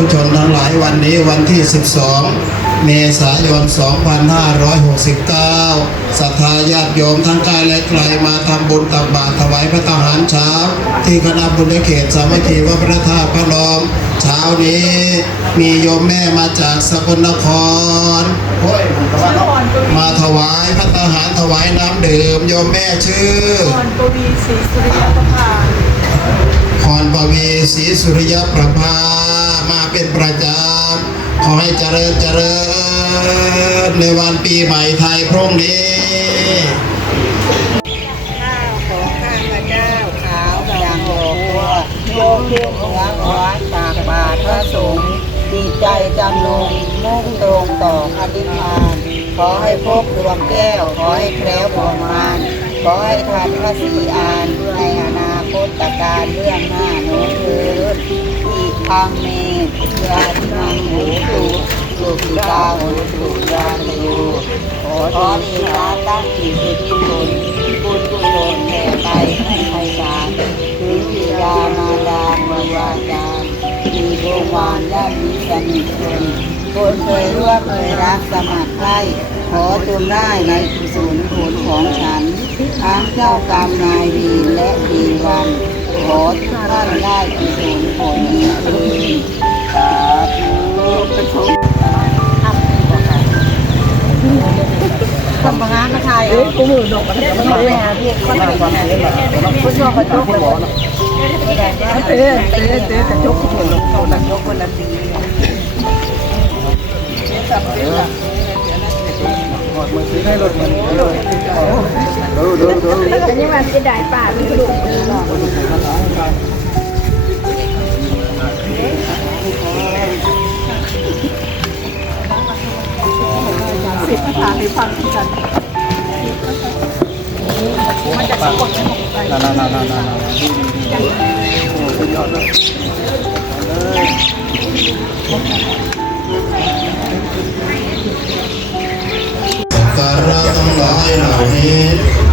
ธุชนทั้งหลายวันนี้วันที่ 12 เมษายน 2569 ศรัทธาญาติโยมทั้งใกล้และไกลมาทำบุญตักบาตรถวายพระทหารเช้าที่คณะบุญเขตสามัคคีวัดพระธาตุพระนมเช้านี้มีโยมแม่มาจากสกลนครมาถวายพระทหารถวายน้ำดื่มโยมแม่ชื่อพรปวีศรีสุริยประภาพรปวีศรีสุริยประภามาเป็นประจำขอให้เจริญเจริญในวันปีใหม่ไทยพรุ่งนี้ข้าวของข้าพเจ้าขาวอย่างโอวัวโยมเพียงหัวหวานปากบาทพระสงฆ์ดีใจจำลงมุ่งตรงต่อพระนิพพานขอให้พบดวงแก้วขอให้แคล้วปลอดมารขอให้ทันพระศรีอานในอนาคตการเรื่องหน้าโน้นเถิดอีกทางเมตยาทิมังหูตุสุขิตาหูตุยาตโยขอมีพระตั้งจิตเป็นกุศลบุญกุศลแผ่ไปให้ไพศาลถึงบิดามารดาครูบาอาจารย์มีดวงวานญาติมิตรสนิทชนคนเคยร่วมเคยรักสมัครใคร่ขอจงได้ในกุศลผลของฉันทั้งเจ้ากรรมนายเวรและดีวันขอทุกท่านได้กุศลผลนี้เถิดสาธุประชมทำงานมาถ่ายกูมือดกมาเลยหาพี่คนไหนคนชอบกระจกเลยเตะกระจกคนละกระจกคนละสีมันซื้อให้รถมันดูแต่นี่มันจะได้ป่ามีกระดูกสิบภาษาให้ฟังกันมันจะสะกดไม่หมดไปการะทั้งหลายเหล่านี้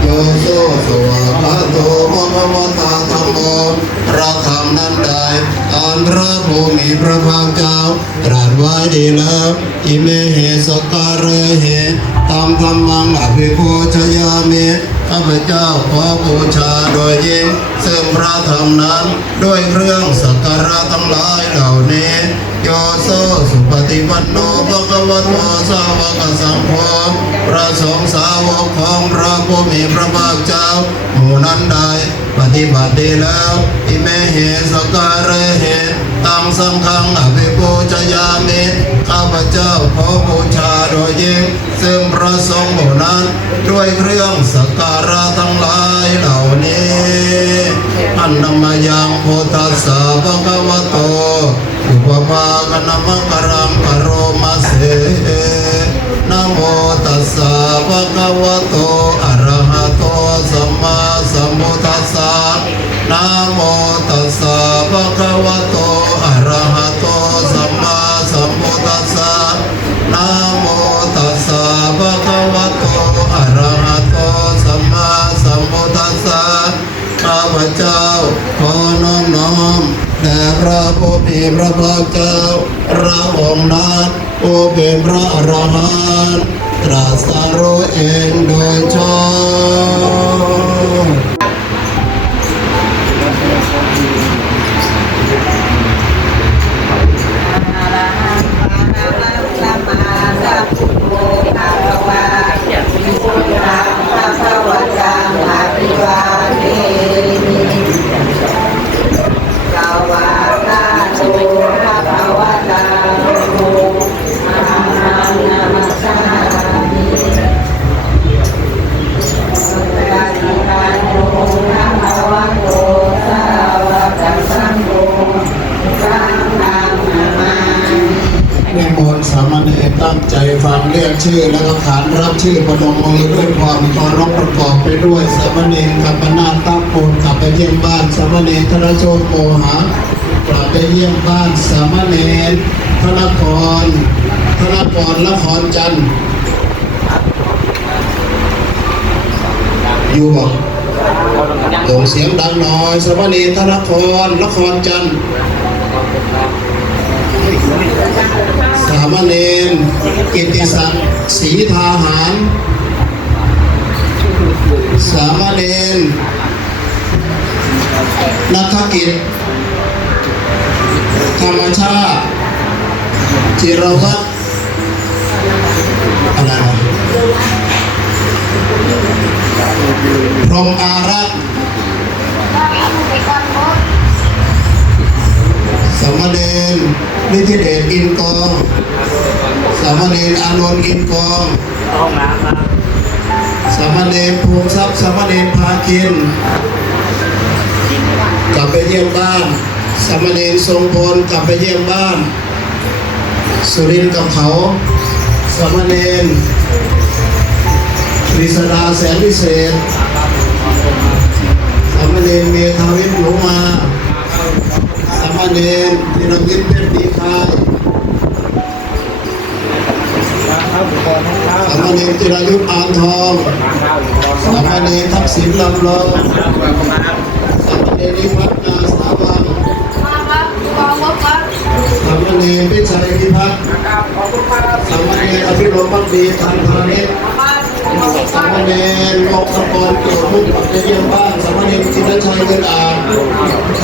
โยโสสวากาโตภควตาธัมโมพระธรรมนั้นใดอันพระผู้มีพระภาคเจ้าตรัสไว้ดีแล้วอิเมเหสการะเหตัมธัมมังอภิปูชยามิข้าพเจ้าขอบูชาโดยยิ่งซึ่งพระธรรมนั้นด้วยเครื่องสักการะทั้งหลายเหล่านี้โยโสสุปฏิปันโนภควโตสาวกสังโฆพระสงฆ์สาวกของพระผู้มีพระภาคเจ้าหมู่นั้นใดปฏิบัติดีแล้วอิเมเหสการะเหตังสังฆังอภิปูชยามิข้าพเจ้าขอบูชาโดยยิ่งซึ่งพระสงฆ์หมู่นั้นด้วยเครื่องสักการะทั้งหลายเหล่านี้อันนามยังพุทธัสสะภะคะวะโตอุปภาคณมกรังกโรมาเสนะโมตัสสะภะคะวะโตอะระหะโตสัมมาสัมพุทธัสสะนะโมตัสสะภะคะวะโตอะระหะโตสัมมาสัมพุทธัสสะนะโมตัสสะภะคะวะโตอะระหะโตสัมมาสัมพุทธัสสะข้าพเจ้าขอน้อมแด่พระผู้มีพระภาคเจ้าพระองค์นั้นผู้เป็นพระอรหันต์ตรัสรู้เองโดยชอบสามเณรตั้งใจฟังเรียกชื่อแล้วก็ขานรับชื่อประนมมือด้วยความเคารพประกอบไปด้วยสามเณรกัปปนาตาปูนกลับไปเยี่ยมบ้านสามเณรธนโชตโมหะกลับไปเยี่ยมบ้านสามเณรธนกรละครจันทร์อยู่บอกส่งเสียงดังหน่อยสามเณรธนกรละครจันทร์ สามเณรกิตติศักดิ์ศรีทาหารสามเณรนัฐกิจธรรมชาติจิรวัฒน์อะไรนะพรหมอารักษ์สามเณรนิธิเดชอินกองสามเณรอานนท์อินกองสามเณรภูมิทรัพย์สามเณรพาคินกลับไปเยี่ยมบ้านสามเณรทรงพลกลับไปเยี่ยมบ้านสุรินทร์กับเขาสามเณรกฤษดาแสนวิเศษสามเณรเมธาวิทย์หนูมาสามเณรธีรวิทย์เพชรดีคายสามเณรจิรายุทธอานทองสามเณรทักษิณลำลองสามเณรนิพัฒนาสาวังสามเณรพิชัยพิพัฒน์สามเณรอภิรมภักดีทันพาณิชย์สามเณรมกสกรเกี่ยวมุ่งปัจเยี่ยมบ้านสามเณรจิรชัยเงินอ่าง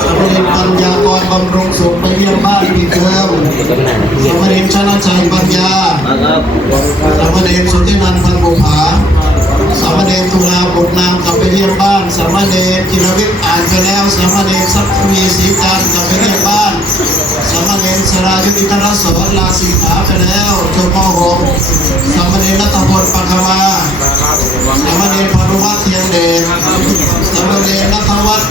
สามเณรปัญญากรบำรุงสุขไปเยี่ยมบ้านปีเทอมสามเณรชนะชัยปัญญาสามเณรสุทธินันท์พันบุภาสามเณรตุลาบุตรนามกลับไปเยี่ยมบ้านสามเณรจิรวิทย์อ่านไปแล้วสามเณรทรัพย์วีศรีการกลับไปเยี่ยมบ้านสามเณรสรายุทธิธรสอนลาสิกขาไปแล้วจบม .6 สามเณรรัตพลปัคมาสามเณรพานุวัฒน์เทียงเดชสามเณรรัตวัฒน์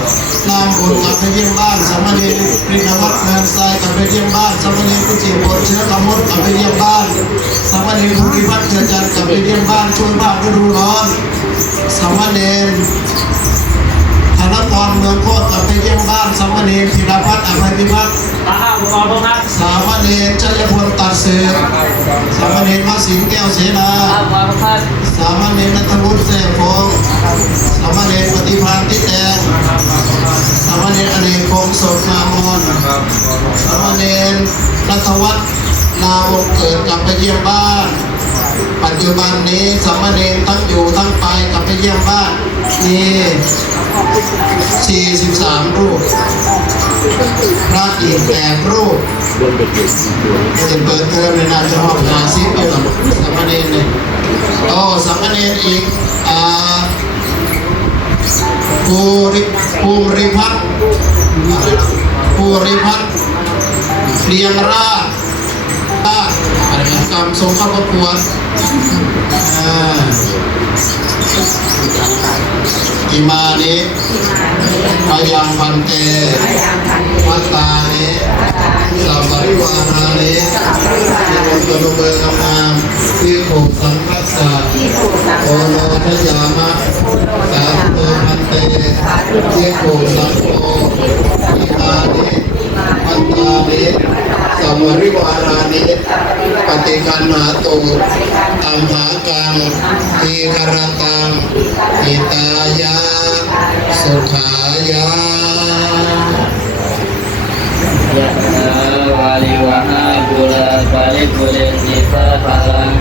นามบุตรกลับไปเยี่ยมบ้านสามเณรปริณวัฒน์เมืองทรายกลับไปเยี่ยมบ้านสามเณรกุจิบทเชื้อกมลกลับไปเยี่ยมบ้านสามเณรภูริพัฒน์เกิดจันทร์กลับไปเยี่ยมบ้านช่วยบ้านฤดูร้อนสามเณรธนกรเมืองโคตรกลับไปเยี่ยมบ้านสามเณรธีรพัฒน์อภัยพิพัฒน์สามเณรชัยพลตัดเสือสามเณรมาสิงแก้วเสนาสามเณรนัทวุฒิแสงฟงสามเณรปฏิภาณทิแตงสามเณรอเนกพงศ์สดนามนสามเณรรัตวัฒน์ลาวงเกิดกลับไปเยี่ยมบ้านปัจจุบันนี้สามเณรทั้งอยู่ทั้งไปกลับไปเยี่ยมบ้านนี่43 รูปพระอีก8 รูปจะเปิดเทอมในนาจะห้อง50ไปหรอสามเณรเนี่ยสามเณรอีกภูริพัฒน์เรียงราชกรรมทรงเข้าประกวดอิมานิพยังพันเตวัตตานิสัมปริวารานิที่มณฑลเมืองงามที่ผูกสังคัสสะโอโนทยามะสาธุโตพันเตที่ผูกสังโฆอิมานิพันตานิสัมปริวารานิปฏิกันหาตุอัมหากังทีคารตังอิตายาสุขายายะถาวาลิวะหาปุราปาริปุเรนติสาภลัง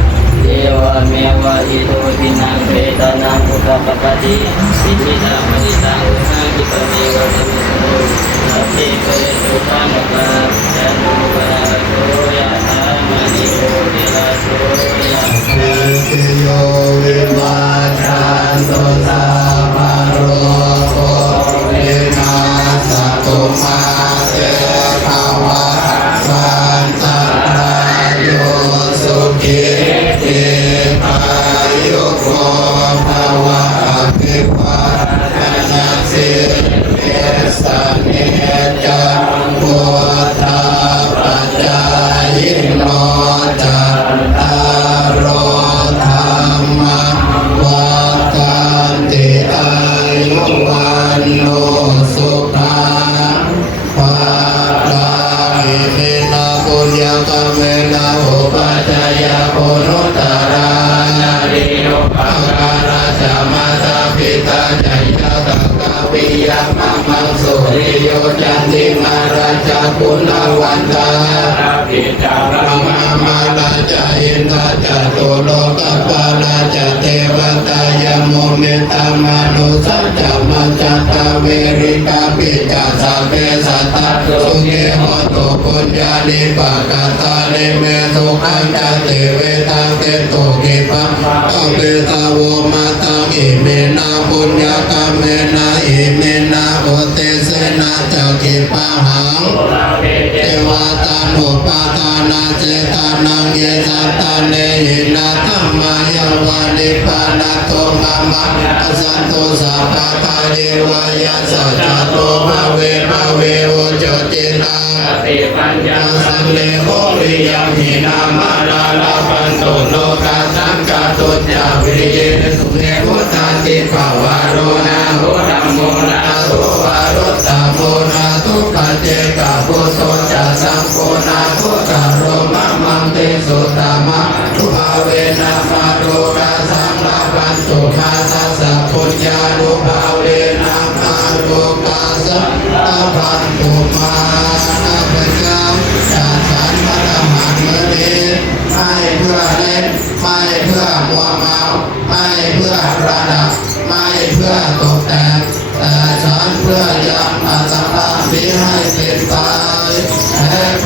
เทวะเมวะอิโตทินังเปตานังอุปปปติสิจิตังมณิตังอุณากิปะเมวะตุโสสัพเพเปเรตุสังกะยันโนปะระโสยะถามณิโชติระโสยะเตโยวิมาชันโตสัพพะโรโควินาศตุมาเตภวะสันตรายโยสุขิติพายุโกภวะอภิวาทนาสิริสเนจังพุทธาปัจจายิโนจัตตารโอธรรมวัฏฏันติอายุวันโนสุขังภาลังอิมินาปุญญกเมนะอุปัชฌายาปุโนตระนาริโยภการะจามาตาปิตาจัยยะตะกะปิยะมะมังสุริโยจันติมารา จักขุณวันตาพระมาลาจาอินทาจตุโลกปาลาจเทวตายโมเมตามนุสัจจมัจจตเวริกาปิจัสสะเปสัตตะสุเกหตุปุญญานิปะกตานิเมสุขังจติเวทังเตตุกิปังอเปตาโวมาตังอิเมนะปุญญากรรมเมนะอิเมนะโอเตเสนะจักขิปังหังเทวตานุปาทานาเจตานังเยสัตตาเนหินาธัมมายาวานิปานาโตมะมะอสันโตสัพพะทาเยวายาสัจจโตภะเวโอจตินาติปัญญาสังเลโหริยัมหินามาลาลาปันโตโลกาสังกาตุจาวิริเยสุเนโหตาติภาวะโรนาโหธัมโมนาโสวารุตตาโมนาทุปัจเจกะโพโสจัสสังโฆนาโทกะโรมะมังเตสุตตามะทุภาเวนะมาโรกาสังลาปันตุมาทัสสะปุญญานุภาเวนะมาโรกาสังลาปันตุมานาพเจ้าสาสารพระธรรมเมื่อนี้ไม่เพื่อเล่นไม่เพื่อมัวเมาไม่เพื่อประดับไม่เพื่อตกแต่งแต่ฉันเพื่อยังอัตตาพิให้เป็นไปและป